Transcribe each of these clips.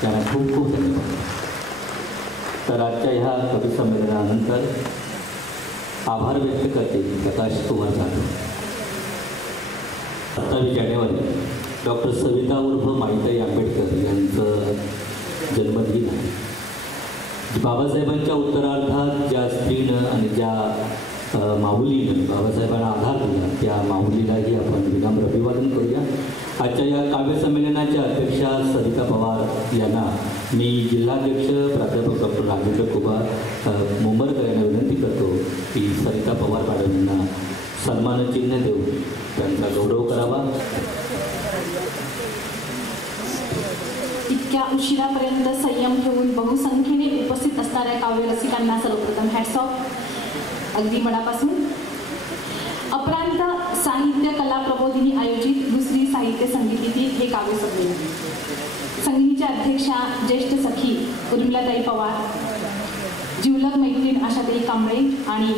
त्यांना खूप खूप धन्यवाद. तर आजच्या ह्या कवी संमेलनानंतर आभार व्यक्त करते प्रकाश कुमार जाधव. 27 जानेवारी डॉक्टर सविता उर्फ माईताई आंबेडकर यांचं जन्मदिन आहे. बाबासाहेबांच्या उत्तरार्धात ज्या स्त्रीनं आणि ज्या माऊलीनं बाबासाहेबांना आधार दिला त्या माऊलीलाही आपण विनम्र अभिवादन करूया. आजच्या या काव्यसंमेलनाच्या अध्यक्षा सरिता पवार यांना मी जिल्हाध्यक्ष प्राध्यापक डॉक्टर राजेंद्र कुमार मुंबरकर यांना विनंती करतो की सरिता पवार मॅडम यांना सन्मानचिन्ह देऊन त्यांचा गौरव करावा. इतक्या उशिरापर्यंत संयम ठेवून बहुसंख्येने उपस्थित असणाऱ्या काव्यरसिकांना सर्वप्रथम हॅट्स ऑफ अगदी मनापासून. अपरांत साहित्य कला प्रबोधिनी आयोजित दुसरी साहित्य संगीतिथी हे काव्य संमेलन. संगीतीच्या अध्यक्षा ज्येष्ठ सखी उर्मिलाताई पवार, जिवलग मैत्रीण आशाताई कांबळे आणि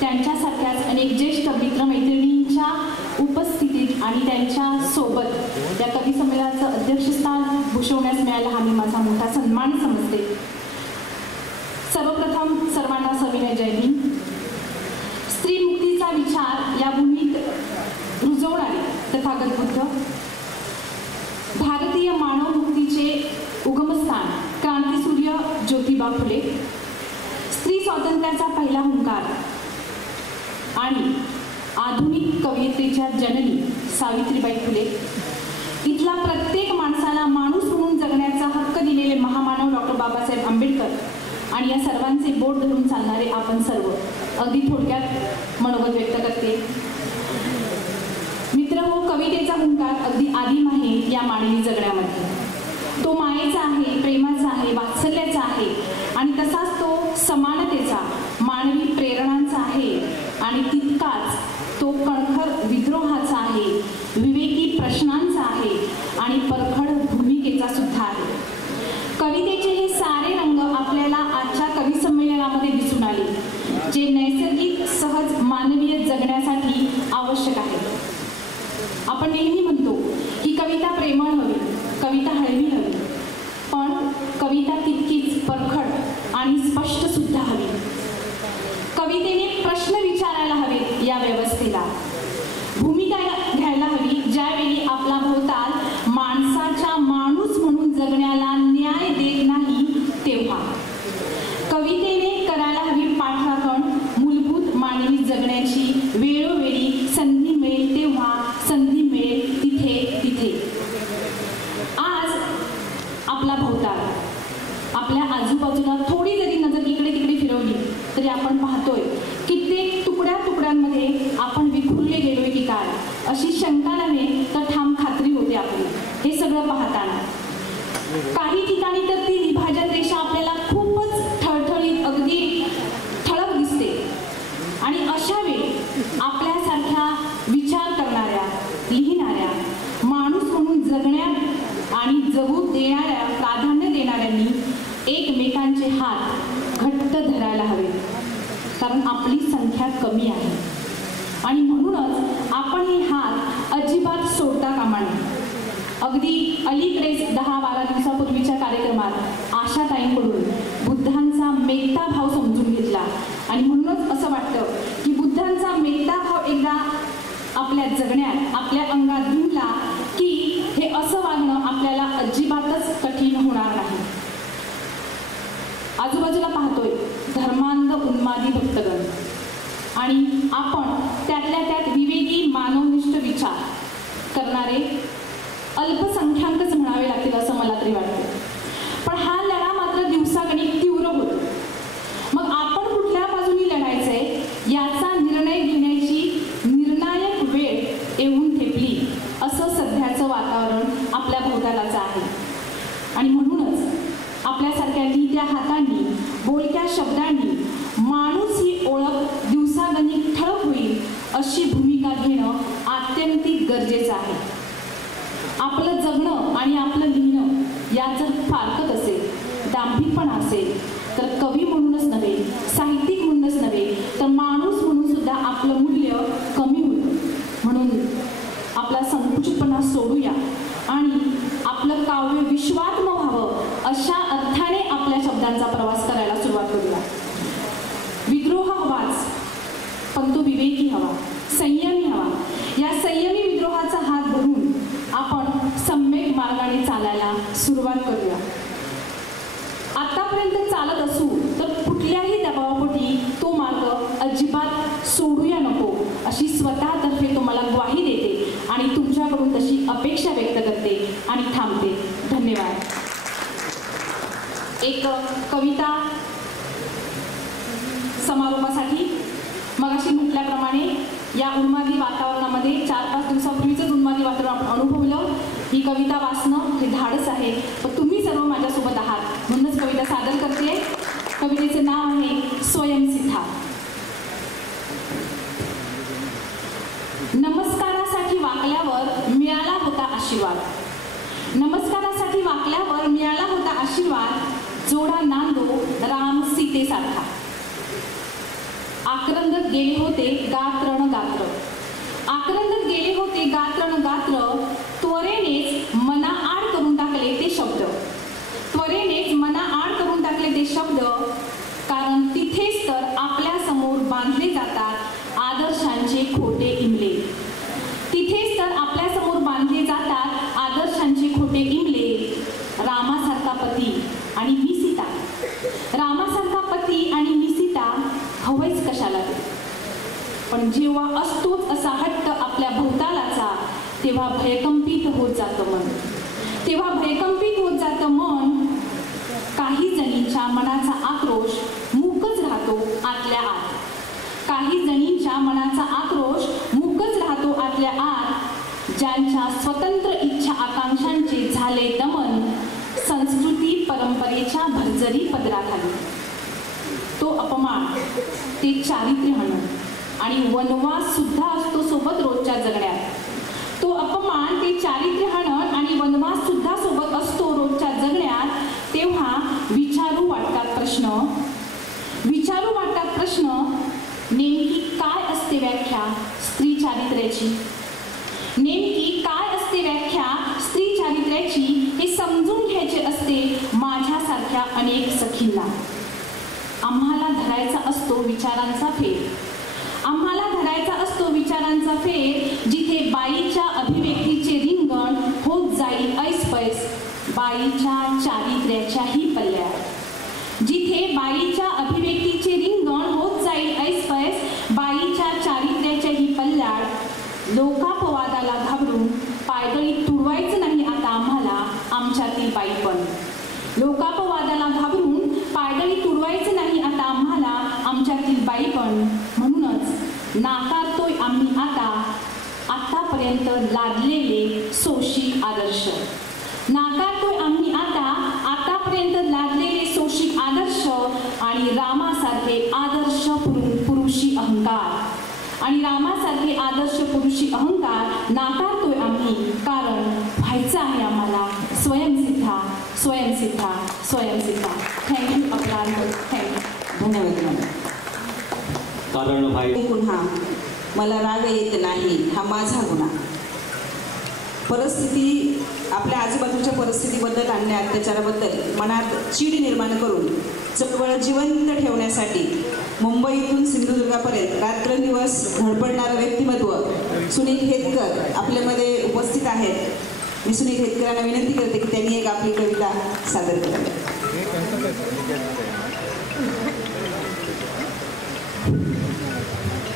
त्यांच्यासारख्याच अनेक ज्येष्ठ मित्रमैत्रिणींच्या उपस्थितीत आणि त्यांच्या सोबत या कवी संमेलनाचं अध्यक्षस्थान भूषवण्यास मिळायला हा मी माझा मोठा सन्मान समजते. सर्वप्रथम सर्वांना सविनय जय हिंद. स्त्री मुक्तीचा विचार या भूमीत रुजवणारे तथागत बुद्ध, भारतीय मानव मुक्तीचे उगमस्थान क्रांतीसूर्य ज्योतिबा फुले, स्त्री स्वातंत्र्याचा पहिला हुंकार आणि आधुनिक कवयित्रीच्या जननी सावित्रीबाई फुले, इथला प्रत्येक माणसाला माणूस म्हणून जगण्याचा हक्क दिलेले महामानव डॉक्टर बाबासाहेब आंबेडकर आणि या सर्वांचे बोट धरून चालणारे आपण सर्व. अगदी थोडक्यात मनोगत व्यक्त करते. मित्र हो, कवितेचा हुंकार अगदी आदिम आहे या मानवी जगण्यामध्ये. तो मायेचा आहे, प्रेमाचा आहे, वात्सल्याचा आहे आणि तसाच तो समानतेचा, मानवी प्रेरणांचा आहे आणि तितकाच तो कणखर विद्रोहाचा आहे, विवेकी प्रश्नांचा आहे आणि परखड भूमिकेचा सुद्धा आहे. कवितेचे हे सारे रंग आपल्याला आजच्या कवी संमेलनामध्ये दिसून आले, जे नैसर्गिक सहज मानवीय जगण्यासाठी आवश्यक आहे. आपण नेहमी म्हणतो की कविता प्रेमळ हवी, कविता हळवी हवी, पण कविता तितकीच परखड आणि स्पष्ट सुद्धा हवी. कवितेने प्रश्न विचारायला हवेत या व्यवस्थेला, भूमिका घ्यायला हवी ज्यावेळी आपला भोवताल माणसाच्या माणूस म्हणून जगण्याला न्याय देत नाही तेव्हा. कवितेने करायला हवी पाठराखण मूलभूत मानवी जगण्याची. वेळोवेळी संधी मिळेल तेव्हा, संधी मिळेल तिथे तिथे. आज आपला भोवताल, आपल्या आजूबाजूला थोडी जरी नजर इकडे तिकडे फिरवली तरी आपण पाहतोय कित्येक तुकड्या तुकड्यांमध्ये आपण विखुरले गेलोय की काय, अशी शंका नव्हे तर ठाम खात्री होते आपली हे सगळं पाहताना. काही ठिकाणी तर ती विभाजन रेषा आपल्याला खूपच ठळठळीत, अगदी ठळक दिसते आणि अशा वेळी आपल्यासारख्या विचार करणाऱ्या, लिहिणाऱ्या, माणूस म्हणून जगण्यात आणि जगू देणाऱ्या, प्राधान्य देणाऱ्यांनी एकमेकांचे हात घट्ट धरायला हवे, कारण आपली संख्या कमी आहे आणि म्हणूनच आपण हे हात अजिबात सोडता कामा नये. अगदी अलीकडेच 10-12 दिवसापूर्वीच्या कार्यक्रमात आशाताईंकडून बुद्धांचा मेत्ता भाव समजून घेतला आणि म्हणूनच असं वाटतं की बुद्धांचा मेत्ता भाव एकदा आपल्या जगण्यात, आपल्या अंगात भिनला की हे असं वागणं आपल्याला अजिबातच कठीण होणार नाही. आजूबाजूला पाहतोय धर्मांध उन्मादी भक्तगण आणि आपण त्यातल्या त्यात विवेकी मानवनिष्ठ विचार करणारे अल्पसंख्याकच म्हणावे लागतील असं मला तरी वाटतं. पण हा लढा मात्र दिवसागणिक तीव्र होतो. मग आपण कुठल्या बाजूनी लढायचंय याचा निर्णय घेण्याची निर्णायक वेळ येऊन ठेपली असं सध्याचं वातावरण आपल्या भोवतालाचं आहे आणि म्हणूनच आपल्यासारख्या लिहित्या हातांनी, बोलक्या शब्दांनी माणूस ही ओळख दिवसागणिक ठळक होईल अशी भूमिका घेणं आत्यंतिक गरजेचं आहे. आपलं जगणं आणि आपलं लिहिणं यात जर फारकत असेल, दांभिकपणा असेल तर कवी म्हणूनच नव्हे, साहित्यिक म्हणूनच नव्हे तर माणूस म्हणून सुद्धा आपलं मूल्य कमी होतं. म्हणून आपला संकुचितपणा सोडूया आणि आपलं काव्य विश्वात्म व्हावं शब्दांचा प्रवास करायला सुरुवात करूया. विद्रोह हवाच, पण तो विवेकी हवा, संयमी हवा. या संयमी विद्रोहाचा हात धरून आपण सम्यक मार्गाने चालायला सुरुवात करूया. आतापर्यंत चालत असू तर कुठल्याही दबावापोटी तो मार्ग अजिबात सोडूया नको, अशी स्वतःतर्फे तुम्हाला ग्वाही देते आणि तुमच्याकडून तशी अपेक्षा व्यक्त करते आणि थांबते. धन्यवाद. एक कविता समारोपासाठी. मगाशी म्हटल्याप्रमाणे या उन्मादी वातावरणामध्ये 4-5 दिवसापूर्वीच उन्मादी वातावरण आपण अनुभवलं. ही कविता वाचणं हे धाडस आहे, पण तुम्ही सर्व माझ्यासोबत आहात म्हणूनच कविता सादर करते. कवितेचे नाव आहे स्वयंसिद्धा. नमस्कारासाठी वाकल्यावर मिळाला होता आशीर्वाद. नमस्कारासाठी वाकल्यावर मिळाला होता आशीर्वाद. जोडा नांदो राम सीतेसारखा. आक्रंदक गेले होते गात्र न गात्र. आक्रंदक गेले होते गात्र न गात्र. त्वरेनेच मना आड करून टाकले ते शब्द. त्वरेनेच मना आड करून टाकले ते शब्द. कारण तिथेच तर आपल्या समोर बांधले जातात आदर्शांचे खोटे इमले. तिथेच तर आपल्या समोर बांधले जातात आदर्शांचे खोटे इमले. रामासारखा पती आणि मी सीता. रामासारखा पती आणि मी सीता हवंच कशाला ते. पण जेव्हा असतोच असा हट्ट आपल्या भोवतालाचा, तेव्हा भयकंपित होत जातं मन. तेव्हा भयकंपित होत जातं मन. काही जणींच्या मनाचा आक्रोश मूकच राहतो आतल्या आत. काही जणींच्या मनाचा आक्रोश मूकच राहतो आतल्या आत. ज्यांच्या स्वतंत्र इच्छा आकांक्षांचे झाले दमन संस्कृती परंपरेच्या भरजरी पदराखाली. तो अपमान, ते चारित्र्यहनन आणि वनवास सुद्धा असतो सोबत रोजच्या जगण्यात. तो अपमान, ते चारित्र्यहनन आणि वनवास सुद्धा सोबत असतो रोजच्या जगण्यात. तेव्हा विचारू वाटतात प्रश्न. विचारू वाटतात प्रश्न. नेमकी काय असते व्याख्या स्त्री चारित्र्याची? नेमकी काय असते व्याख्या स्त्री चारित्र्याची? हे समजून घ्यायचे असते माझ्यासारख्या अनेक सखींना. आम्हाला धरायचा असतो विचारांचा फेर. आम्हाला धरायचा असतो विचारांचा फेर. जिथे बाईच्या अभिव्यक्तीचे रिंगण होत जाईल ऐसपैस बाईच्या चारित्र्याच्याही पल्ल्यात. जिथे बाईच्या अभिव्यक्तीचे रिंगण होत जाईल ऐसपैस बाईच्या चारित्र्याच्याही पल्ल्यात. लोकापवादाला घाबरून पायदळी तुडवायचं नाही आता आम्हाला आमच्यातील बाईपण. लोकापवादाला घाबरून पायदळी तुडवायचं नाही आता आम्हाला आमच्यातील बाईपण. म्हणूनच नाकारतोय आम्ही आता आतापर्यंत लादलेले सोशिक आदर्श. नाकारतोय आम्ही आता आतापर्यंत लादलेले सोशिक आदर्श आणि रामासारखे आदर्श पुरुषी अहंकार. आणि रामासारखे आदर्श पुरुषी अहंकार नाकारतोय आम्ही. कारण व्हायचं आहे आम्हाला स्वयंसिद्धा, स्वयंसिद्धा, स्वयंसिद्धा. थँक्यू अपराध. थँक्यू. धन्यवाद. कारण पुन्हा मला राग येत नाही हा माझा गुन्हा. परिस्थिती, आपल्या आजूबाजूच्या परिस्थितीबद्दल आणि अत्याचाराबद्दल मनात चीड निर्माण करून चळवळ जिवंत ठेवण्यासाठी मुंबईतून सिंधुदुर्गापर्यंत रात्रंदिवस धडपडणारं व्यक्तिमत्व सुनील हेतकर आपल्यामध्ये उपस्थित आहेत. मी सुनील हेतकरांना विनंती करते की त्यांनी एक आपली कविता सादर करावी.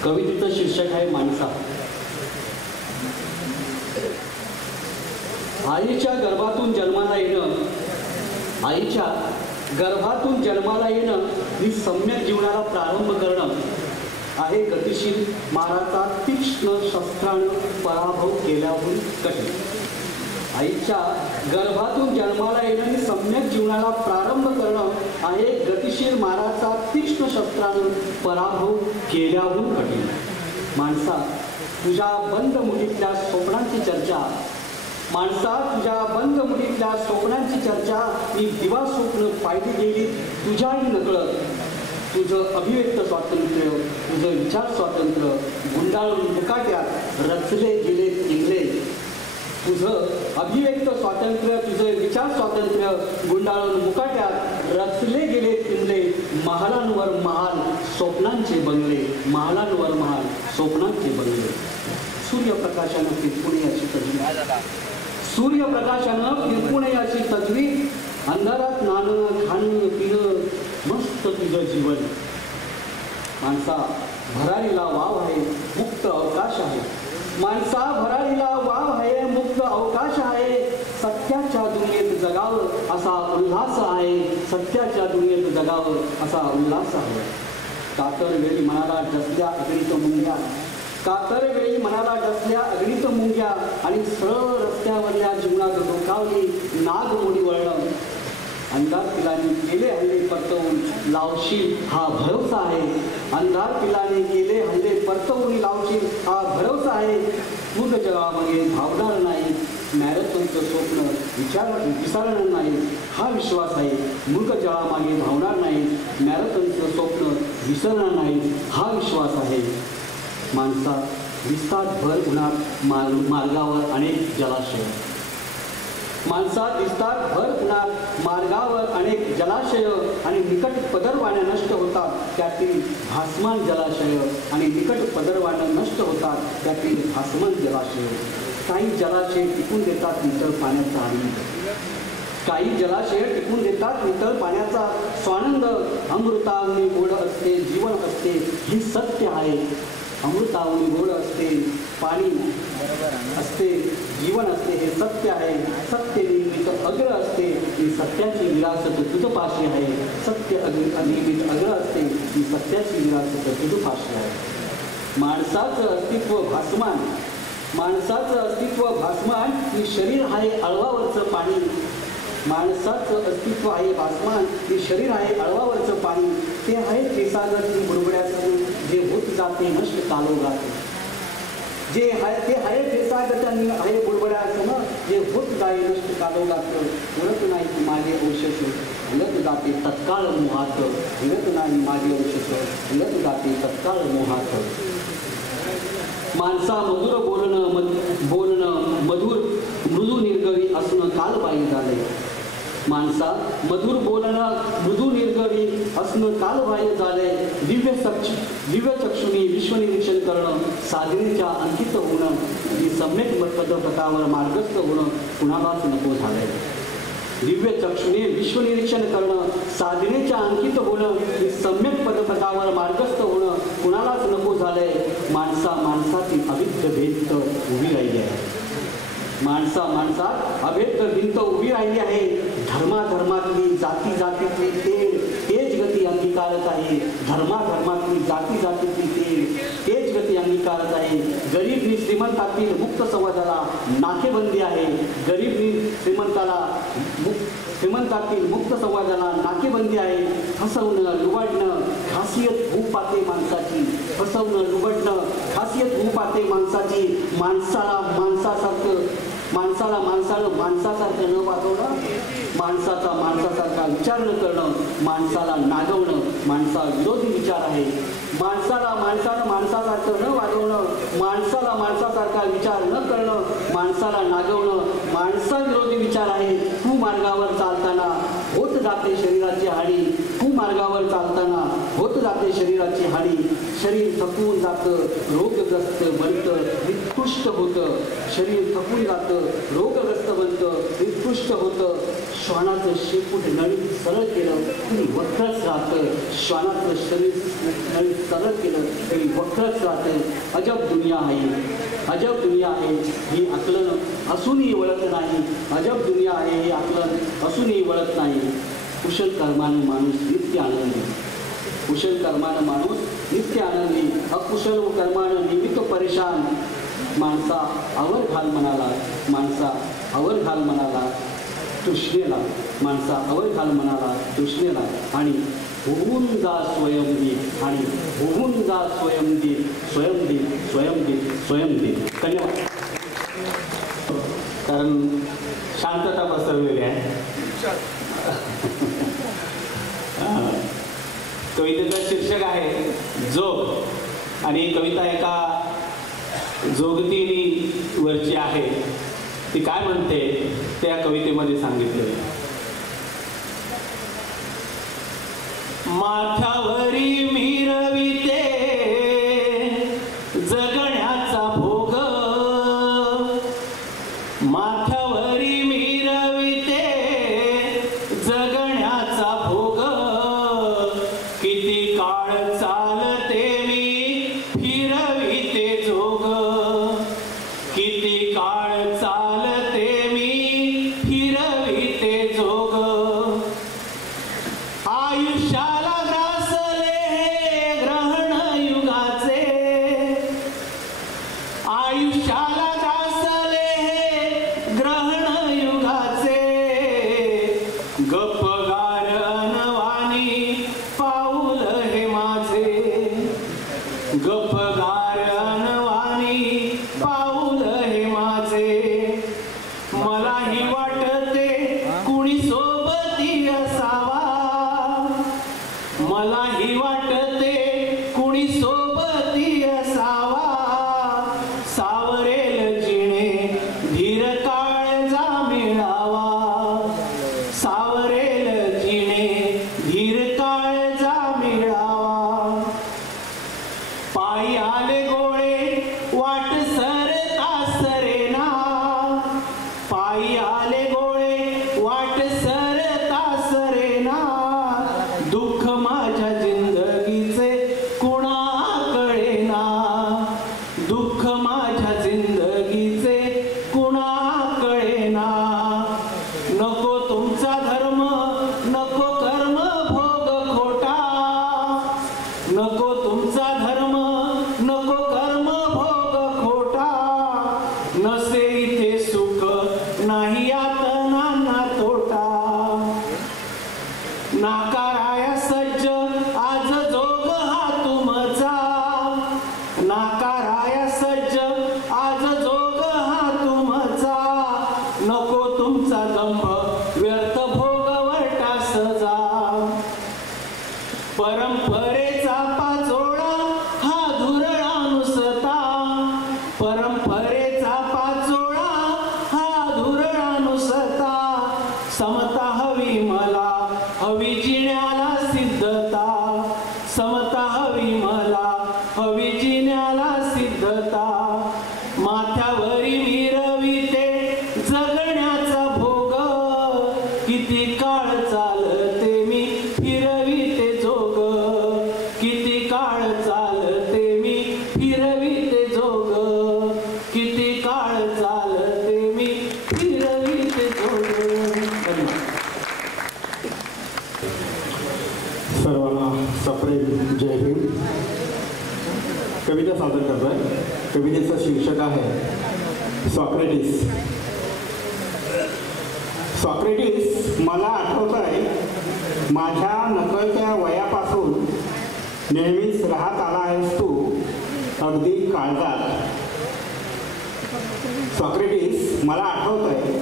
कवितेचं शीर्षक आहे माणसा. आईच्या गर्भातून जन्माला येणं, आईच्या गर्भातून जन्माला येणं ही सम्यक जीवनाला प्रारंभ करणं आहे गतिशील माराचा तीक्ष्ण शस्त्रानं पराभव केल्याहून कठीण. आईच्या गर्भातून जन्माला येणं ही सम्यक जीवनाला प्रारंभ करणं आहे गतिशील माराचा तीक्ष्ण शस्त्रानं पराभव केल्याहून कठीण. माणसा, तुझ्या बंद मुठीतल्या स्वप्नांची चर्चा, माणसा तुझ्या बंद मुठीतल्या स्वप्नांची चर्चा मी दिवा स्वप्न पाहिली गेली तुझ्याही नकळत. तुझं अभिव्यक्त स्वातंत्र्य, तुझं विचार स्वातंत्र्य गुंडाळून मुकाट्यात रचले गेले इंगले. तुझं अभिव्यक्त स्वातंत्र्य, तुझं विचार स्वातंत्र्य गुंडाळून मुकाट्यात रचले गेले किल्ले, महालांवर महाल स्वप्नांचे बंगले, महालांवर महाल स्वप्नांचे बंगले. सूर्यप्रकाशानं फिरपुणे अशी तजवीज, सूर्यप्रकाशानं फिरपुणे अशी तजवीज, अंधारात नाणं खाणं पिणं मस्त तुझं जीवन. माणसा भरारीला वाव आहे, मुक्त अवकाश आहे. माणसा भरारीला वाव आहे, मुक्त अवकाश आहे. सत्याच्या दुनियेत जगावं असा उल्हास आहे, सत्याच्या दुनियेत जगावं असा उल्हास आहे. कातर वेळी मनाला डसल्या अग्नीत मुंग्या, कातर वेळी मनाला डसल्या अग्नीत मुंग्या, आणि सरळ रस्त्यावरल्या जीवनात डोकावली नागमोडी वळणं. अंधार पिलाने गेले हल्ले परतवून लावशील हा भरवसा आहे, अंधार पिलाने गेले हल्ले परतवून लावशील हा भरवसा आहे. मूग जगामध्ये भावणार नाही, मॅरेथॉनचं स्वप्न विसरणार नाही हा विश्वास आहे. मूग जळामागे धावणार नाही, मॅरेथॉनचं स्वप्न विसरणार नाही हा विश्वास आहे. माणसा दिसतात भर उन्हात मार्गावर अनेक जलाशय, माणसा दिसतात भर उन्हात मार्गावर अनेक जलाशय, आणि निकट पदरवाण्या नष्ट होतात त्यातील भासमान जलाशय, आणि निकट पदरवाण्या नष्ट होतात त्यातील भासमान जलाशय. काही जलाशय टिकून देतात नितळ पाण्याचा आनंद, काही जलाशय टिकून देतात नितळ पाण्याचा स्वानंद. अमृतावनी गोड असते जीवन असते हे सत्य आहे, अमृतावनी गोड असते पाणी असते जीवन असते हे सत्य आहे. सत्य नियमित अग्र असते ही सत्याची विरासत तुझपाशी आहे, सत्य नियमित अग्र असते ही सत्याची विरासत तुझपाशी आहे. माणसाचं अस्तित्व भासमान, माणसाचं अस्तित्व भासमान ही शरीर आहे अळवावरचं पाणी, माणसाचं अस्तित्व आहे भासमान हे शरीर आहे अळवावरचं पाणी. ते आहे फेसागती बुडबुड्याचं जे होत जाते नष्ट कालोगात, जे आहे ते आहे फेसागत्यांनी आहे बुडबुड्याचं जे होत जाई नष्ट कालोगात. उरत नाही की माझे औषध हलत जाते तत्काळ मोहात, उरत नाही माझे औषध हलत जाते तत्काळ मोहात. माणसा मधुर बोलणं मधुर मृदू निर्गवी असणं कालबाह्य झाले. माणसा मधुर बोलणं मृदू निर्गवी असणं कालबाह्य झाले. दिव्य चक्षुनी विश्वनिरीक्षण करणं, साधनेच्या अंकित होणं, ही सम्यक पदपथावर मार्गस्थ होणं कुणालाच नको झालंय. दिव्य चक्षुने विश्वनिरीक्षण करणं, साधनेच्या अंकित होणं, ही सम्यक पदपथावर मार्गस्थ होणं कुणालाच नको झालंय. माणसातील अभिद्य भिंत उभी राहिली आहे, माणसात अभेद्य भिंत उभी राहिली आहे. धर्माधर्मातली जातीतली तेज गती अंगीकारत आहे, धर्माधर्मातली जातीतली तेज गती अंगीकारत आहे. गरीब श्रीमंतातील मुक्त संवादाला नाकेबंदी आहे, गरीब श्रीमंतातील मुक्त संवादाला नाकेबंदी आहे. फसवणं लुबाडणं खासियत होऊ पाहते माणसाची, फसवणं लुबाडणं खासियत होऊ पाहते माणसाची. माणसानं माणसासारखं न वागवणं, माणसाचा माणसासारखा विचार न करणं, माणसाला नागवणं माणसा विरोधी विचार आहे. माणसानं माणसासारखं न वागवणं, माणसाला माणसासारखा विचार न करणं, माणसाला नागवणं माणसा विरोधी विचार आहे. कुमार्गावर चालताना होत जाते शरीराची हानी, कुमार्गावर चालताना होत जाते शरीराची हानी. शरीर थकून जातं, रोगग्रस्त बनतं, निकृष्ट होतं. शरीर थकून जातं, रोगग्रस्त बनतं, निकृष्ट होतं. श्वानाचं शेपूट नळीत सरळ केलं तरी वक्रच राहतं, श्वानाचं शरीर नळीत सरळ केलं तरी वक्रच राहतं. अजब दुनिया आहे ही आकलन असूनही वळत नाही, अजब दुनिया आहे ही आकलन असूनही वळत नाही. कुशल कर्मानं माणूस नित्य आनंदी, कुशल कर्मानं माणूस नित्य आनंदी, अकुशल कर्मानं निमित्त परेशान. माणसा आवर घाल मनाला, माणसा आवर घाल मनाला तृष्णेला, माणसा आवर घाल मनाला तृष्णेला, आणि होऊन जा स्वयंदी, आणि होऊन जा स्वयंदी, स्वयंदी स्वयंदी स्वयंदी. धन्यवाद. कारण शांतता पसरलेली आहे. कवितेचं शीर्षक आहे जोग, आणि कविता एका जोगतीनी वरची आहे. ती काय म्हणते ते या कवितेमध्ये सांगितलं. माथ्यावरी मिरविते जगण्याचा भोग, माथ्यावरी मिरविते जगण्याचा भोग, किती काळ चालते मी फिरविते जोग, किती काळ चालते मी फिरविते जोग, आयुष्याला ग्रासले हे ग्रहण युगाचे, आयुष्याला ग्रासले हे ग्रहण युगाचे, गप्पगार अनवाणी पाऊल हे माझे, गप्पगार अनवाणी पाऊल हे माझे, मलाही वाटते कुणी सोबती असावा, मलाही वाटते कुणी सोबती असावा, सावरेल जिणे धीर काळजा मिळावा, सावरेल जिणे धीर काळजा मिळावा, पायी आले गोळे वाट सरता सरेना, पायी आले गोळे वाट सरता सरेना, दुःख माझ्या जिंदगीचे कुणाकळेना, दुःख माझ्या जिंदगीचे कुणाकळेना, नको तुमचा धर्म नको कर्म भोग खोटा, नको तुमचा धर्म नको कर्म भोग खोटा, नसे इथे सुख नाही यातनांना तोटा, नाकाराया सज्ज आज जोग हा तुमचा, नाकाराया सज्ज आज जोग हा तुमचा, नको तुमचा दंभ व्यर्थ भोगवटा सजा, परंपरेचा पाचोळा हा धुरळा नुसता, परंपरेचा पाचोळा हा धुरळा नुसता, समता हवी मला हवी जिण्याला सिद्धता, समता हवी मला हवी जिण्याला सिद्धता, माथ्यावरी मिरविते जगण्याचा भोग, किती काळ चालते मी फिरविते जोग, किती काळ चालते मी फिरविते जोग, किती काळ चालते मी फिरविते जोग. सर्वांना सप्रेम जय भीम. कविता सादर करतोय. कवितेचं शीर्षक आहे सॉक्रेटिस. सॉक्रेटिस, मला आठवतंय माझ्या नकळत्या वयापासून नेहमीच राहत आला आहेस तू अगदी काळजात. सॉक्रेटिस, मला आठवतंय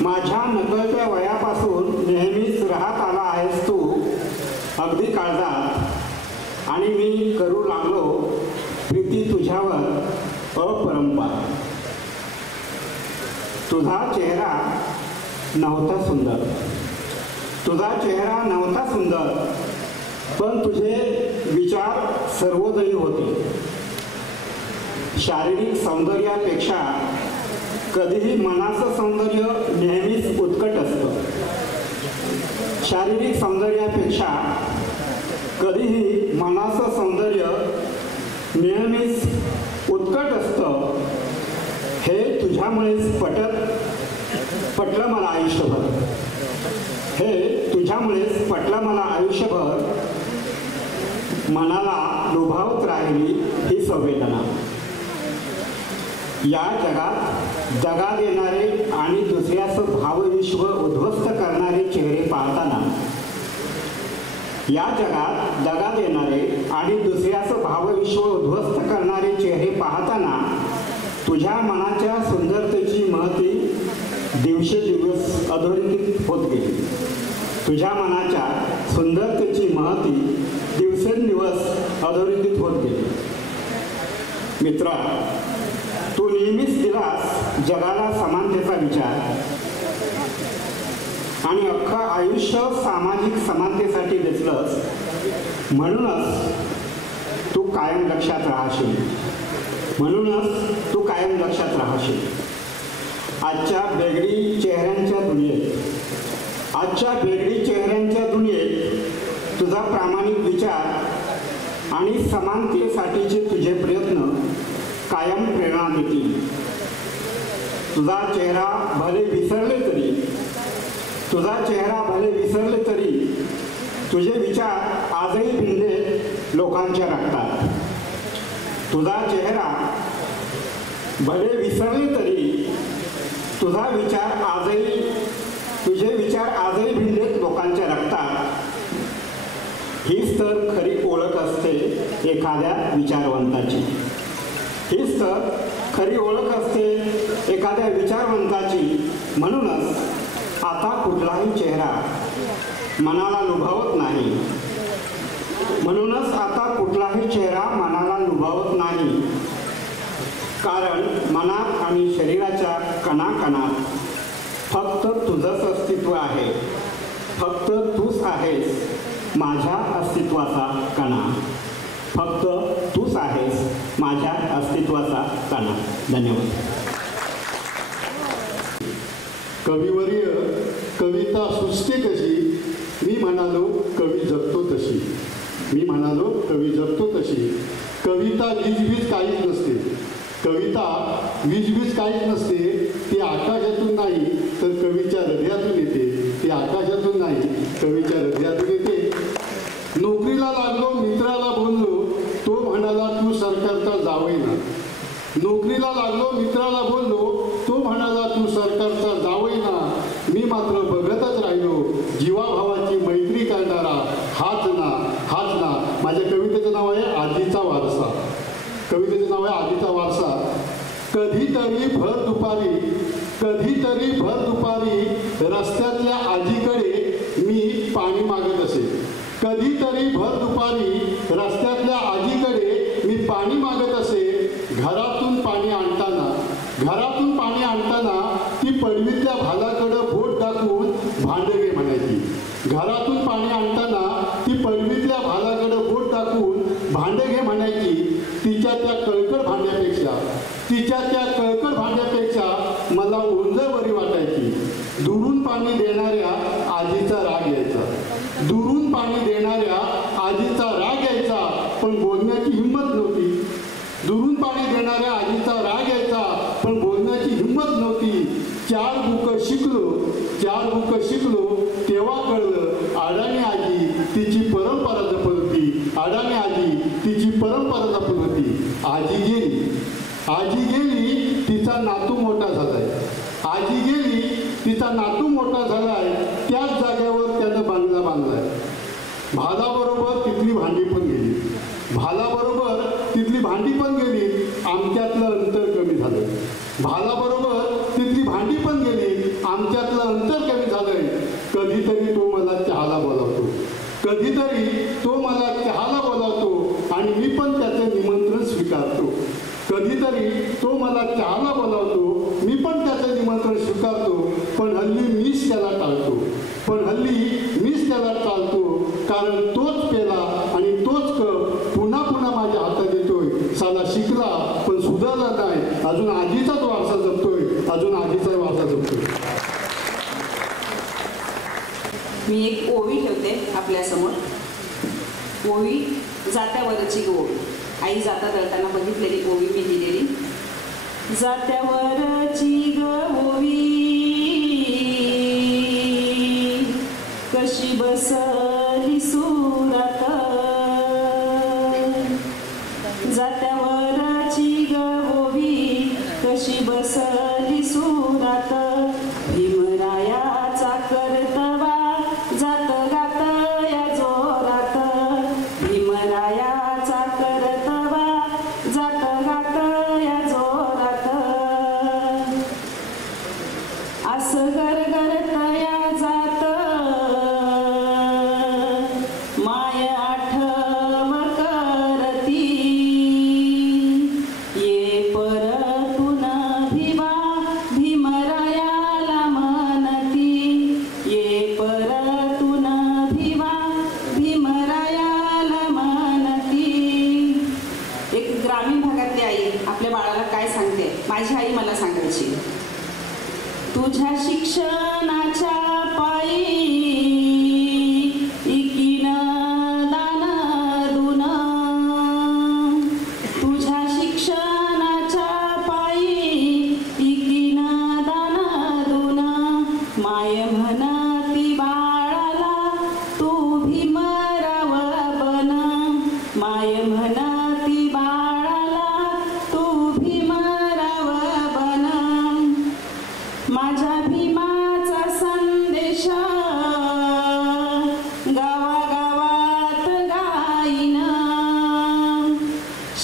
माझ्या नकळत्या वयापासून नेहमीच राहत आला आहेस तू अगदी काळजात, आणि मी करू लागलो प्रीती तुझ्यावर अपरंपार. तुझा चेहरा नव्हता सुंदर, तुझा चेहरा नव्हता सुंदर, पण तुझे विचार सर्वोदयी होते. शारीरिक सौंदर्यापेक्षा कधीही मनाचं सौंदर्य नेहमीच उत्कट असतं. शारीरिक सौंदर्यापेक्षा कधीही मनाचं सौंदर्य नेहमीच उत्कट असतं. हे तुझ्यामुळेच पटलं मला आयुष्यभर. हे तुझ्यामुळेच पटलं मला आयुष्यभर. मनाला लुभावत राहिली ही संवेदना. या जगात जगात येणारे आणि दुसऱ्याचं भावविश्व उद्ध्वस्त करणारे चेहरे पाहताना, या जगात जगात येणारे आणि दुसऱ्याचं भावविश्व उद्ध्वस्त करणारे चेहरे पाहताना तुझ्या मनाच्या सुंदरतेची महती दिवसेदिवस अधोरेखित होत गेली. तुझ्या मनाच्या सुंदरतेची महती दिवसेंदिवस अधोरेखित होत गेली. मित्रा, तू नेहमीच दिलास जगाला समानतेचा विचार आणि अख्खं आयुष्य सामाजिक समानतेसाठी वेचलंस. म्हणूनच तू कायम लक्षात राहशील. म्हणूनच तू कायम लक्षात राहशील. आजच्या बेगडी चेहऱ्यांच्या दुनियेत तुझा प्रामाणिक विचार आणि समानतेसाठीचे तुझे प्रयत्न कायम प्रेरणा देतील. तुझा चेहरा भले विसरले तरी तुझे विचार आजही भिनले लोकांच्या रक्तात. तुझा चेहरा भले विसरले तरी तुझे विचार आजही भिनलेत लोकांच्या रक्तात. हीच तर खरी ओळख असते एखाद्या विचारवंताची. म्हणूनच आता कुठलाही चेहरा मनाला लुभावत नाही. कारण मनात आणि शरीराच्या कणाकणात फक्त तुझंच अस्तित्व आहे. फक्त तूच आहेस माझ्या अस्तित्वाचा कणा. फक्त तूच आहेस माझ्या अस्तित्वाचा कणा. धन्यवाद. कविवर्य कविता सुचते कशी, मी म्हणालो कवी जगतो तशी. कविता वीज काहीच नसते. ती आकाशातून नाही तर कवीच्या हृदयातून येते. नोकरीला लागलो मित्राला बोललो, तो म्हणाला तू सरकारचा जावई ना. मी मात्र बघतच राहिलो. जीवाभावाची मैत्री करणारा हाच ना. माझ्या कवितेचं नाव आहे आजीचा वारसा. कधीतरी भर दुपारी रस्त्यातल्या आजीकडे मी पाणी मागत असे. घरातून पाणी आणताना ती पडवीतल्या भालाकडं बोट टाकून भांडे म्हणायची. तिच्या त्या कळकळ भांड्यापेक्षा मला ओंजळ बरी वाटायची. दुरून पाणी देणाऱ्या आजीचा राग यायचा, पण बोलण्याची हिंमत नव्हती. 4 बुकं शिकलो तेव्हा कळलं अडाणी आजी तिची परंपरा जपत होती. आजी गेली तिचा नातू मोठा झालाय. त्याच जागेवर त्यानं बांगला बांधलाय. भालाबरोबर तिथली भांडी पण गेली. आमच्यातलं अंतर कमी झालंय. कधीतरी तो मला चहाला बोलावतो आणि मी पण त्याचे निमंत्रण स्वीकारतो. पण हल्ली मीच त्याला टाळतो. कारण तोच पेला आणि तोच कप पुन्हा माझ्या हातात येतोय. साला शिकला पण सुधारला नाही. अजून आजीचाच वारसा जपतोय. मी एक ओवी ठेवते आपल्यासमोर. ओवी जात्यावरची ओवी. आई जाता दळताना बघितलेली ओवी मी दिलेली. जात्यावरची ओवी कशी बसली सुरात. जात्यावरची ओवी कशी बसली सुरात. भीमरायाचा कर्तवा जात गात या जोरात. भीमरायाचा कर्तवा जात गात या जोरात. असं गरगरत या जात माय आठव करती. ये परतून भिवा भीमरायाला म्हणती. ये परतून तुझ्या शिक्षणाच्या पायी इकीन दान दुन, तुझ्या शिक्षणाच्या पायी इकीन दान दुन, माय म्हणती बाळाला तू भीमराव बन, माय म्हणती बाळाला तू भीमराव बन, माझ्या भीमाचा संदेश गावागावात गाईन,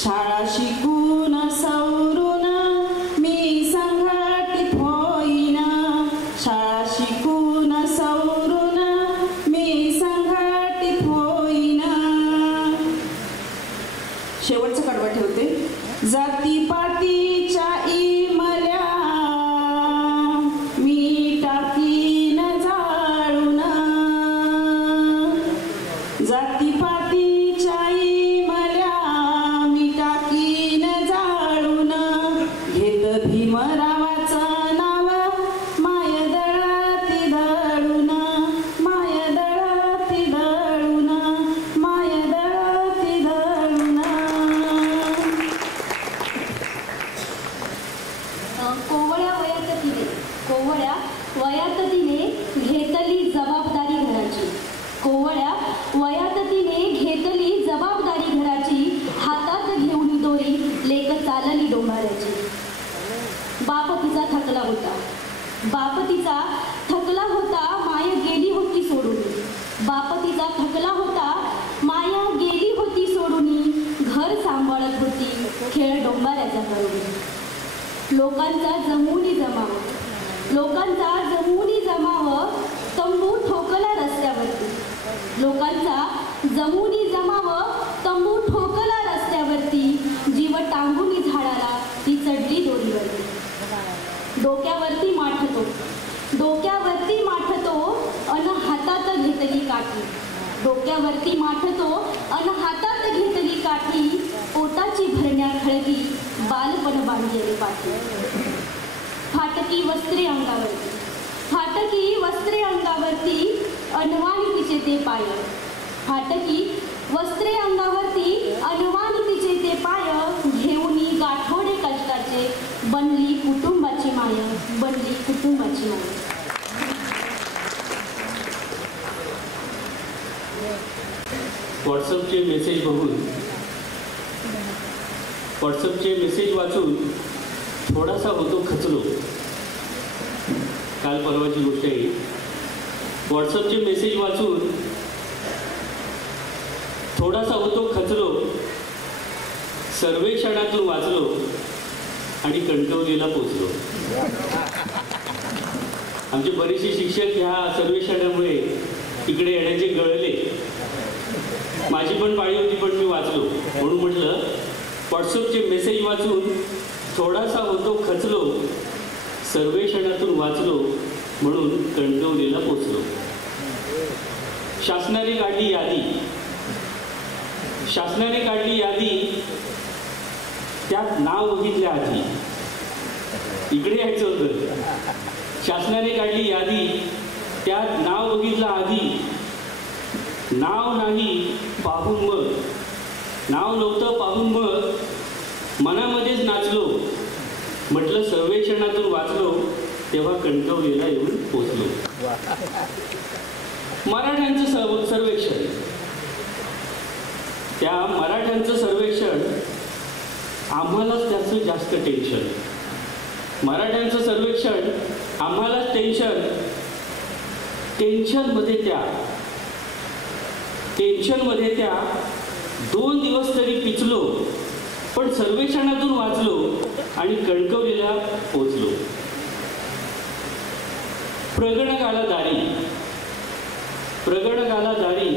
शाळा शिकून सवरून मी संघटित होईन, शाळा शिकून सवरून मी संघटित होईन. शेवटचं कडवं ठेवते. जातीपातीच्या इमल्या मी टाकीन जाळून, जातीपातीच्या इमल्या मी टाकीन जाळून, घेत भीमरावाचं नाव माय दळाती दळून, माय दळाती दळून, माय दळाती दळून. कोवळ्या वयात तिने घेतली जबाबदारी घराची, कोवळ्या वयात तिने घेतली जबाबदारी घराची, हातात घेऊन दोरी लेक चालली डोंबाऱ्याची. बाप तिचा थकला होता, बाप तिचा थकला होता, माया गेली होती सोडून, बाप तिचा थकला होता, माया गेली होती सोडून, घर सांभाळत होती खेळ डोंबाऱ्याचा करून. लोकांचा जमुनी जमाव, लोकांचा जमुनी जमाव, तंबू ठोकला रस्त्यावरती, लोकांचा जमुनी जमाव, तंबू ठोकला रस्त्यावरती, जीव टांगुनी झाडाला ती चढली दोरीवरती. डोक्यावरती माठतो, डोक्यावरती माठतो अन हातात घेतली काठी, डोक्यावरती माठतो अन हातात घेतली काठी, पोटाची भरण्या खळगी बालपण बांधलेली पाठी. फाटकी वस्त्रे अंगावरती, फाटकी वस्त्रे अंगावरती, अनवाणी तिचे ते पाय, फाटकी वस्त्रे अंगावरती, अनवाणी तिचे ते पाय, घेऊनी गाठोडे कष्टाचे बनली कुटुंबाची माय, बनली कुटुंबाची माय. व्हॉट्सअपचे मेसेज बघून, व्हॉट्सअपचे मेसेज वाचून थोडासा होतो खचलो. काल परवाची गोष्ट आहे. व्हॉट्सअपचे मेसेज वाचून थोडासा होतो खचलो, सर्वेक्षणातून वाचलो आणि कणकवलीला पोचलो. आमचे बरेचसे शिक्षक ह्या सर्वेक्षणामुळे इकडे येण्याचे गळले. माझी पण पाळी होती, पण मी वाचलो. म्हणून म्हटलं व्हॉट्सअपचे मेसेज वाचून थोडासा होतो खचलो, सर्वेक्षणातून वाचलो म्हणून कणकवलीला पोचलो. शासनाने काढली यादी, शासनाने काढली यादी, त्यात नाव बघितले आधी. इकडे यायचं होतं. शासनाने काढली यादी, त्यात नाव बघितलं आधी, नाव नाही पाहून मग, नाव नव्हतं पाहून मग मनामध्येच नाचलो. म्हटलं सर्वेक्षणातून वाचलो तेव्हा कणकवलीला येऊन पोचलो. मराठ्यांचं सर्वेक्षण, त्या मराठ्यांचं सर्वेक्षण आम्हालाच त्याचं जास्त टेन्शन. मराठ्यांचं सर्वेक्षण आम्हालाच टेन्शन. टेन्शनमध्ये त्या 2 दिवस तरी पिचलो, पण सर्वेक्षणातून वाचलो आणि कणकवलीला पोचलो. प्रगणकाला दारी, प्रगणकाला दारी,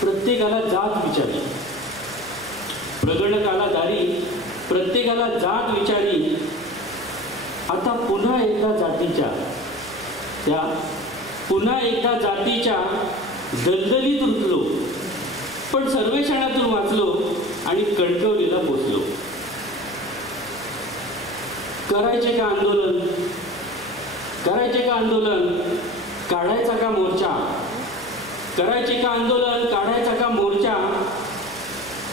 प्रत्येकाला जात विचारी, प्रगणकाला दारी, प्रत्येकाला जात विचारी. आता पुन्हा एकदा जातीच्या, त्या पुन्हा एकदा जातीच्या दलदलीत रुतलो, पण सर्वेक्षणातून वाचलो आणि कणकवलीला पोचलो. करायचे का आंदोलन, करायचे का आंदोलन, काढायचा का मोर्चा, करायचे का आंदोलन, काढायचा का मोर्चा,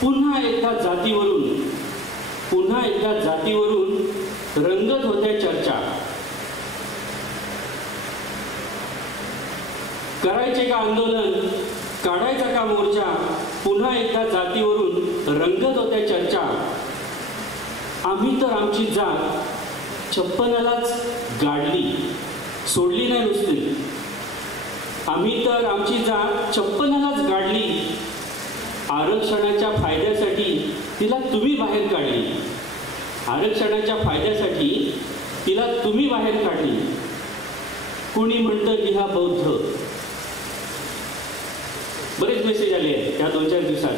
पुन्हा एकदा जातीवरून रंगत होत्या चर्चा. करायचे का आंदोलन, काढायचा का मोर्चा, पुन्हा एकदा जातीवरून रंगत होत्या चर्चा. आम्ही तर आमची जात 56लाच गाडली, सोडली नाही नुसती. आम्ही तर आमची जात 56लाच गाडली, आरक्षणाच्या फायद्यासाठी तिला तुम्ही बाहेर काढली. आरक्षणाच्या फायद्यासाठी तिला तुम्ही बाहेर काढली. कुणी म्हणतं लिहा बौद्ध. बरेच मेसेज आले आहेत त्या 2-4 दिवसात.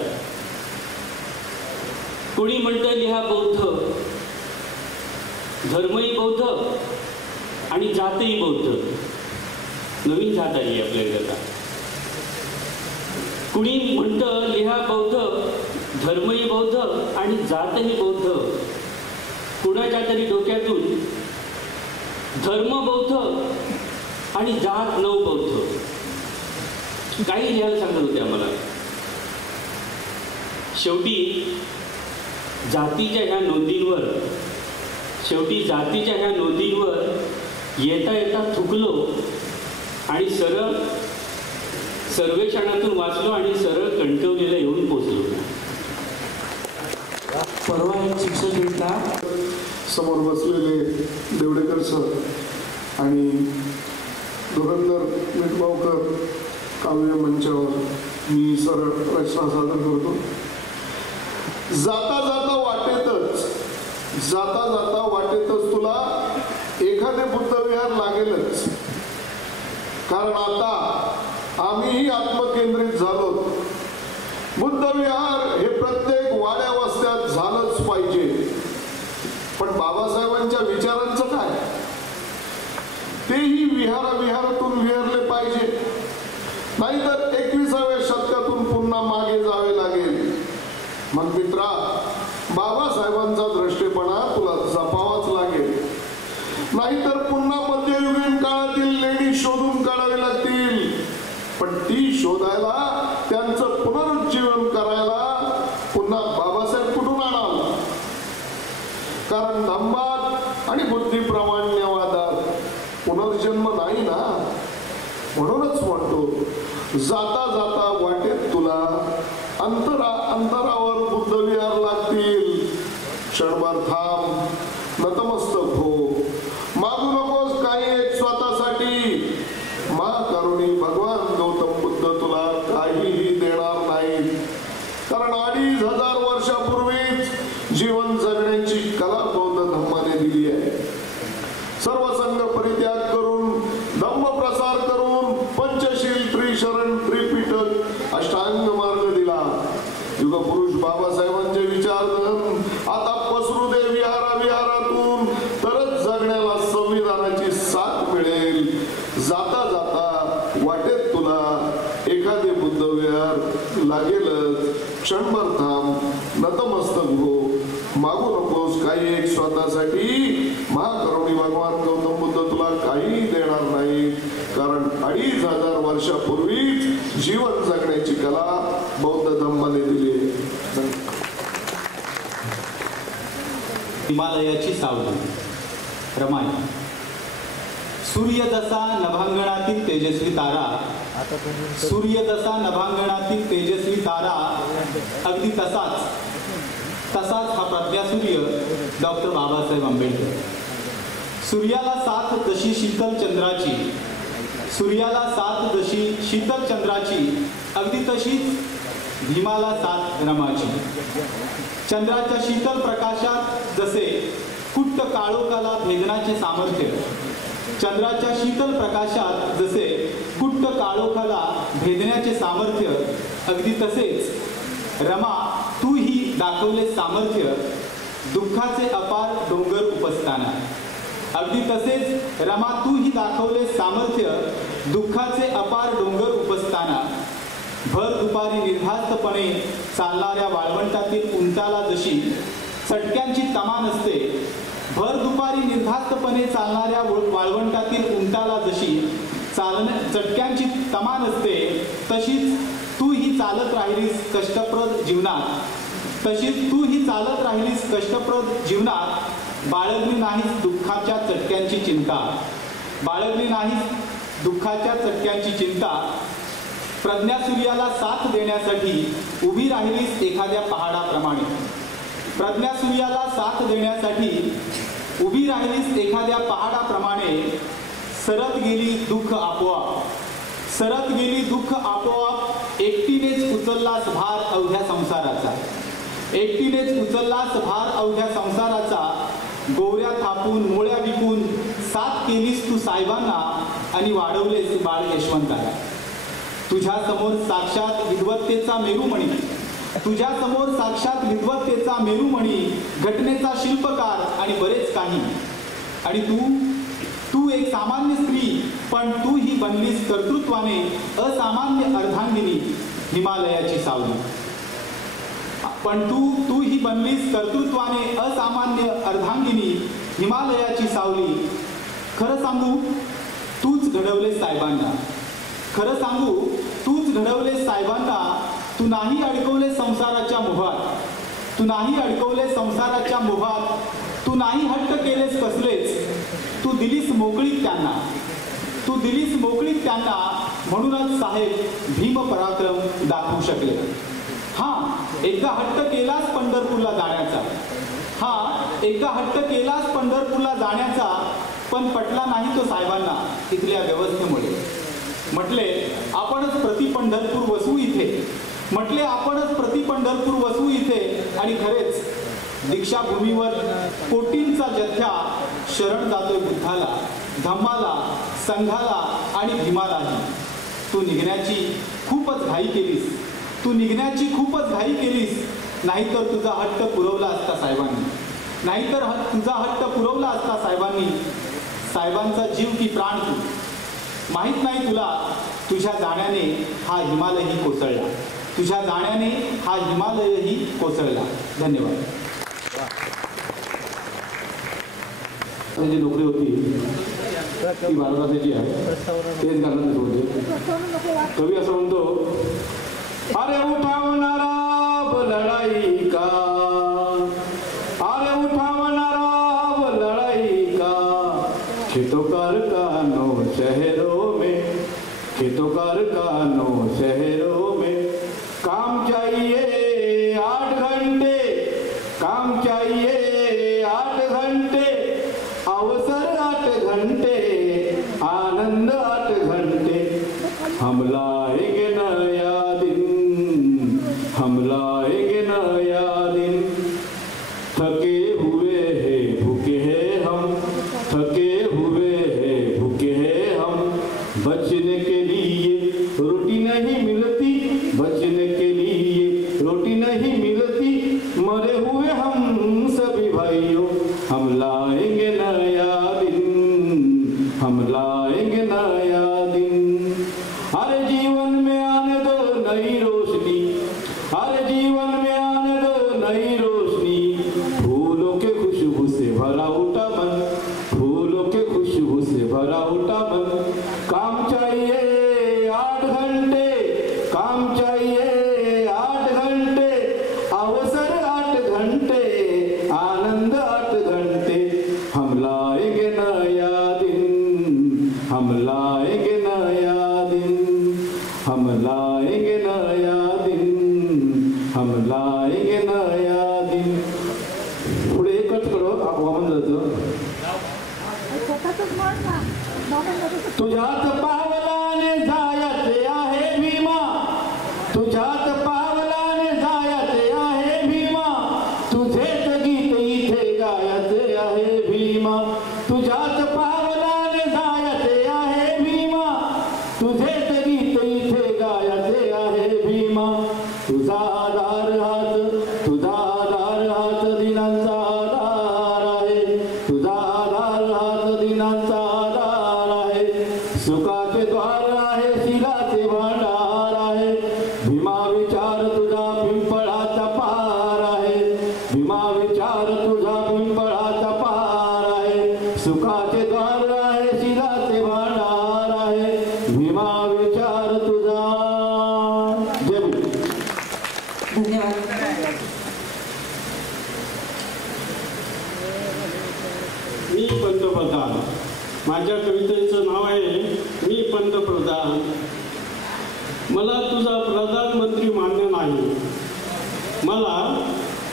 कुणी म्हणतं लिहा बौद्ध, धर्मही बौद्ध आणि जातही बौद्ध. नवीन जात आली आपल्याकडे आता. कुणी म्हणतं लिहा बौद्ध, धर्मही बौद्ध आणि जातही बौद्ध. कुणाच्या तरी डोक्यातून धर्म बौद्ध आणि जात नवबौद्ध काही लिहायला सांगत होते आम्हाला. शेवटी जातीच्या ह्या नोंदींवर येता येता थुकलो आणि सरळ सर्वेक्षणातून वाचलो आणि सरळ कणकवलीला येऊन पोचलो. परवा एक शिक्षक भेटला. समोर बसलेले देवडेकर सर आणि धुरंधर मिठगावकर काव्य मंचावर मी सरळ रचना सादर करतो. जाता जाता वाटेतच तुला एखादे बुद्धविहार लागेलच. कारण आता आम्हीही आत्मकेंद्रित झालो. बुद्धविहार हे प्रत्येक वाड्या वस्त्यात झालंच पाहिजे. पण बाबासाहेबांच्या विचारांचं काय? तेही विहारातून विहरले पाहिजे. नाहीतर 21व्या शतकातून पुन्हा मागे जावे लागेल. मग मित्रा, बाबासाहेबांचा दृष्टीपणा तुला जपावाच लागेल. नाहीतर पुन्हा मध्ययुगीन काळातील लेणी शोधून काढावी लागतील. पण ती शोधायला, त्यांचं पुनरुज्जीवन करायला पुन्हा बाबासाहेब कुठून आणाल? कारण धम्मात आणि बुद्धिप्रामाण्यवादात पुनर्जन्म नाही ना. म्हणूनच म्हणतो, जाता जाता वाटेत तुला अंतरावर बुद्धविहार लागतील. क्षणभर थांब, नतमस्तक हो. मागू नकोस काही एक स्वतःसाठी. महाकरुणी भगवान गौतम बुद्ध तुला काहीही देणार नाही. कारण 2500 वर्षापूर्वीच जीवन जगण्याची कला बौद्ध धम्माने दिली आहे. सर्वसंग परित्याग करून, धम्म प्रसार करून, पंचशील, त्रिशरण, त्रिपीठक, अष्टांग मार्ग दिला. युगपुरुष बाबासाहेबांचे विचारधन आता पसरू दे विहारातून, तरच जगण्याला संविधानाची साथ मिळेल. जाता जाता वाटेत तुला एखादे बुद्धविहार लागेलच. क्षणभर थांब, नतमस्तक हो. मागू नकोस काही एक स्वतःसाठी. महाकरुणी भगवान गौतम बुद्ध तुला काही देणार नाही. कारण 2500 वर्षापूर्वीच जीवन जगण्याची कला बौद्ध धम्माने दिली. हिमालयाची सावली. रमाई. सूर्य जसा नभांगणातील तेजस्वी तारा, अगदी तसाच हा प्रज्ञासूर्य डॉक्टर बाबासाहेब आंबेडकर. सूर्याला साथ जशी शीतल चंद्राची, अगदी तशीच भीमाला साथ रमाची. चंद्राच्या शीतल प्रकाशात जसे कुट्ट काळोखाला भेदनाचे सामर्थ्य, भेदण्याचे सामर्थ्य, अगदी तसेच रमा तू ही दाखवले सामर्थ्य दुःखाचे अपार डोंगर उपसताना. अगदी तसेच रमा तू ही दाखवले सामर्थ्य दुःखाचे अपार डोंगर उपसताना. भर दुपारी निर्धास्तपणे चालणाऱ्या वाळवंटातील उंचाला जशी चटक्यांची तमा नसते, भर दुपारी निर्धास्तपणे चालणाऱ्या वाळवंटातील उंटाला जशी चटक्यांची तमा नसते, तशीच तू ही चालत राहिलीस कष्टप्रद जीवनात बाळगली नाहीस दुःखाच्या चटक्यांची चिंता प्रज्ञासूर्याला साथ देण्यासाठी उभी राहिलीस एखाद्या पहाडाप्रमाणे सरत गेली दुःख आपोआप एकटीनेच उचललास भार अवघ्या संसाराचा गोऱ्या थापून मोळ्या विकून साथ केलीस तू साहेबांना आणि वाढवलेस बाळ यशवंताला. तुझ्या समोर साक्षात विद्वत्तेचा मेरुमणी घटनेचा शिल्पकार आणि बरेच काही. आणि तू एक सामान्य स्त्री, पण तू ही बनलीस कर्तृत्वाने असामान्य अर्धांगिनी हिमालयाची सावली. खरं सांगू तूच घडवलेस साहेबांना. तू नाही अडकवले संसाराच्या मोहात, तू नाही हट्ट केलेस कसलेच. तू दिलीस मोकळीक त्यांना, म्हणूनच साहेब भीम पराक्रम दाखवू शकले. एकदा हट्ट केलास पंढरपूरला जाण्याचा, पण पटला नाही तो साहेबांना इथल्या व्यवस्थेमुळे. म्हटले आपणच प्रति पंढरपूर वसू इथे. आणि खरेच दीक्षाभूमीवर कोटींचा जथ्या शरण जातोय बुद्धाला, धम्माला, संघाला आणि भीमालाही. तू निघण्याची खूपच घाई केलीस. नाहीतर तुझा हट्ट पुरवला असता साहेबांनी. साहेबांचा जीव की प्राण तू. माहित नाही तुला तुझ्या जाण्याने हा हिमालयही कोसळला. धन्यवाद. जी नोकरी होती ती भारताची आहे, तेच गाणं होते. कवी असं म्हणतो, अरे उठावणारा लढाई का, खेतों कारखानों शहरों में काम चाहिए 8 घंटे, अवसर 8 घंटे, आनंद 8 घंटे. हम लाएंगे नया दिन, थके हुए हैं भूखे हैं हम, बचने के लिए रोटी नहीं मिलती, मरे हुए हम सभी भाइयों. हम लाएंगे नया दिन. अरे जीवन में आने दो नई रोशनी, फूलों के खुशबू से भरा उठा मन. काम चाहिए 8 घंटे, अवसर 8 घंटे, आनंद 8 घंटे. हम लाएंगे नया दिन, हम लाएंगे नया दिन. पुढे एकच करो वामन जातं. तुझ्यात पावलाने जायचे आहे भीमा, तुझेच गीत इथे गायचे आहे भीमा. तुझ्यात पावलाने जायचे आहे भीमा, तुझेच गीत इथे गायचे आहे भीमा. तुझा आधार हात दिनांचा आधार आहे, माझ्या कवितेचं नाव आहे मी पंतप्रधान. मला तुझा प्रधानमंत्री मान्य नाही, मला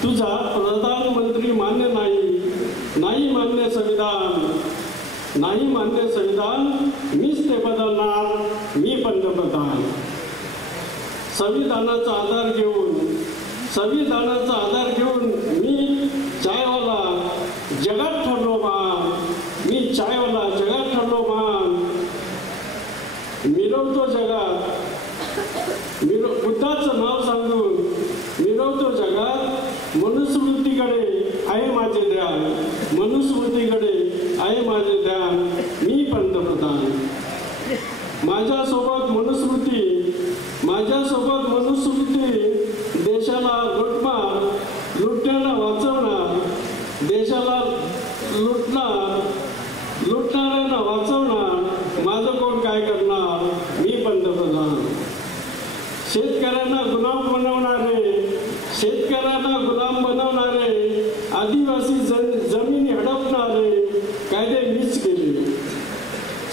तुझा प्रधानमंत्री मान्य नाही, नाही मान्य संविधान, नाही मान्य संविधान, मीच ते बदलणार, मी पंतप्रधान. संविधानाचा आधार घेऊन मी चायवाला जगात ठरलो महान, मी चायवाला जगात ठरलो महान. मिरवतो जगात बुद्धाचं नाव सांगून मिरवतो जगात. मनुस्मृतीकडे आहे माझे ध्यान, मनुस्मृतीकडे आहे माझे ध्यान, मी पंतप्रधान. माझ्यासोबत मनुस्मृती देशाला लुटण्याला वाचवणार, देशाला लुटणाऱ्यांना वाचवणार. माझं कोण काय करणार, मी पंतप्रधान. शेतकऱ्यांना गुलाम बनवणारे आदिवासी जमिनी हडपणारे कायदे मीच केले.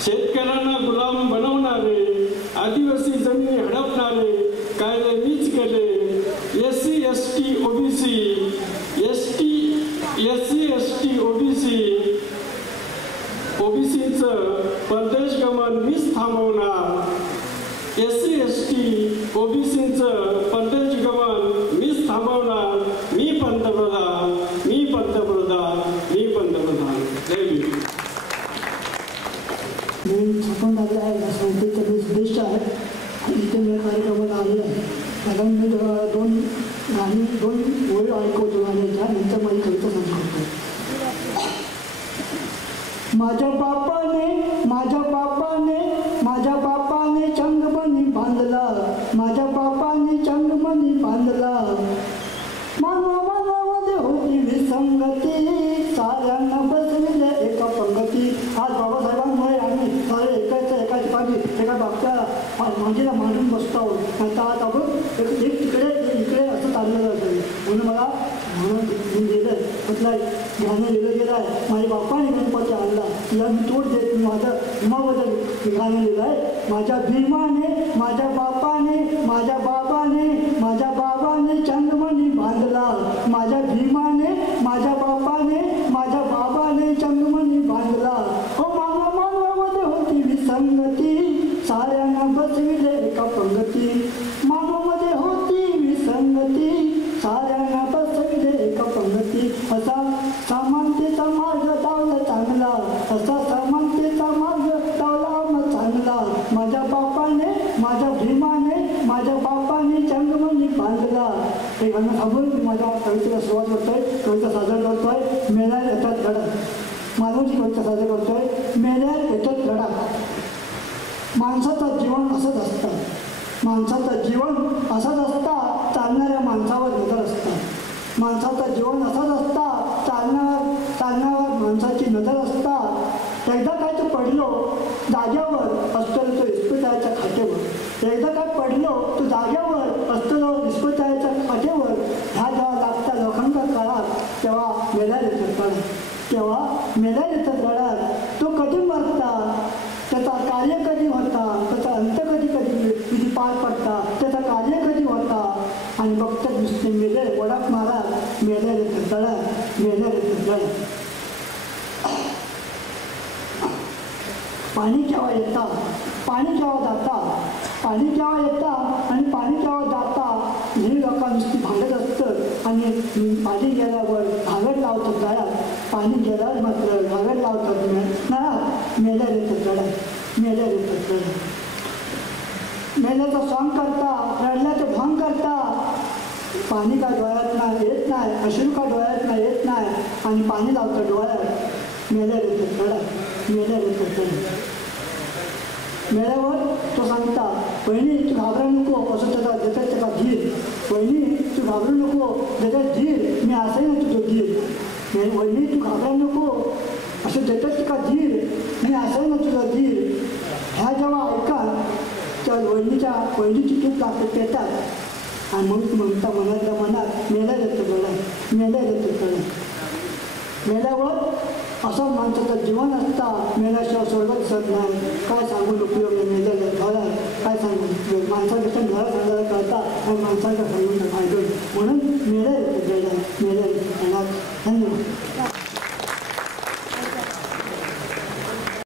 शेतकऱ्यांना गुलाम बनवणारे आदिवासी जमिनी हडपणारे कायदे मीच केले. SC ST ओबीसीचं परदेश गमन मीच थांबवणार. SC ST ओबीसीचं परदेश गमन मीच थांबवणार. मी पंतप्रधान, मी पंतप्रधान, मी पंतप्रधान. जय भीम. मी छापून लागले आहे या संस्थेचा मी सदस्य आहे आणि इथे मी कार्यक्रमाला आले आहे. कारण मी दोन ओळी ऐकवतो आणि त्यानंतर माझी कविता सादर करतो. माझ्या बापाने चंगमणी बांधला, माझ्या बापाने चंगमणी बांधला. मानवामध्ये होती विसंगती, साऱ्यांना बसविले एका पंगती. आज बाबासाहेबांमुळे आम्ही सारे एका ठिकाणी एका बापच्या मांडीला मांडून बसतो आहोत. आज आपण एक इकडे असं चाललेलं असेल. म्हणून मला म्हणून लिहिलं म्हटलं गाणं लिहिलं गेलं आहे. माझ्या बापाने गणपती आणला, तिला मी तोड देत माझं हिमाबद्दल गाणं लिहिलं आहे. माझ्या भीमाने माझ्या बाबाने चंगमणी बांधला, माझ्या भीमाने माझ्या बाबाने चंगमणी बांधला. हो मानवामध्ये होती विसंगती, साऱ्यांना बसविले एका पंगती. मानवामध्ये होती विसंगती, साऱ्यांना बसविले एका पंगती. असा समानतेचा मार्ग लावला चांगला, असा समानतेचा मार्ग लावला चांगला. माझ्या बापाने माझ्या भीमाने माझ्या बापाने चंगमणी बांधला. हे गाणं थांबून मी माझ्या कवितेला सुरुवात करतोय, कविता सादर करतोय. मेल्यावर येतात गडात, मानवाची कविता सादर करतोय. मेल्यावर येतात गडात. माणसाचं जीवन असंच असतं, माणसाचं जीवन असंच असतं, चालणाऱ्या माणसावर नजर असतं. माणसाचं जीवन असंच असतं, चालण्यावर माणसाची नजर असता. एकदा काय तो पडलो जाग्यावर असतो तो इस्पितळाच्या खाटेवर. एकदा काय पडलो तो जाग्यावर असतो इस्पितळाच्या खाटेवर. ह्या जेव्हा लागता लोखंड काळात तेव्हा मेल्याला येतात काळात, तेव्हा मेल्याला येतात काळात. तो कधी मरता, त्याचा कार्य कधी होता, त्याचा अंत कधी पार पडता, त्याचा कार्य कधी होता. आणि फक्त नुसते मेले वडाप मारा, मेल्याला येतात मेल्याला येतात. पाणी केव्हा येतात, पाणी केव्हा जाता, पाणी केव्हा येतात आणि पाणी केव्हा जाता, ही लोक नुसती भांडत असतं. आणि पाणी गेल्यावर घागर लावतात गळ्यात, पाणी गेल्यावर मात्र घागर लावतात ना. मेल्या येतात गळ्यात, मेल्या येतात गळ्यात. मेल्याचं सॉंग करता, रडल्याचं भंग करता. पाणी का डोळ्यात नाही येत नाही, अश्रू का डोळ्यात नाही येत नाही, आणि पाणी लावतं डोळ्यात. मेल्या येतात गळ्यात, मेल्या येतात गळ्यात. मेल्यावर तो सांगता, बहिणी तू घाबरू नको, असं देतात त्याचा धीर. बहिणी तू घाबरू नको, देतात धीर, मी असंही ना तुझं धीर. बहिणी तू घाबरू नको, असं देतात का धीर, मी असंही ना तुझं धीर. ह्या जेव्हा ऐका तेव्हा वहिनीची चूक लागते पेटात. आणि मग तू म्हणता मनातल्या मनात मेल्या देतं गळ्यात, मेल्या देतं गळ्यात. मेल्यावर असं माणसाचं जीवन असता, मेल्याशिवाय स्वर्ग दिसत नाही. काय सांगून उपयोग नाही, मेलेलं घर काय सांगू, माणसापेक्षा घर सांगायला कळतात आणि माणसाचं सांगून फायदो म्हणून मेले येणार. धन्यवाद.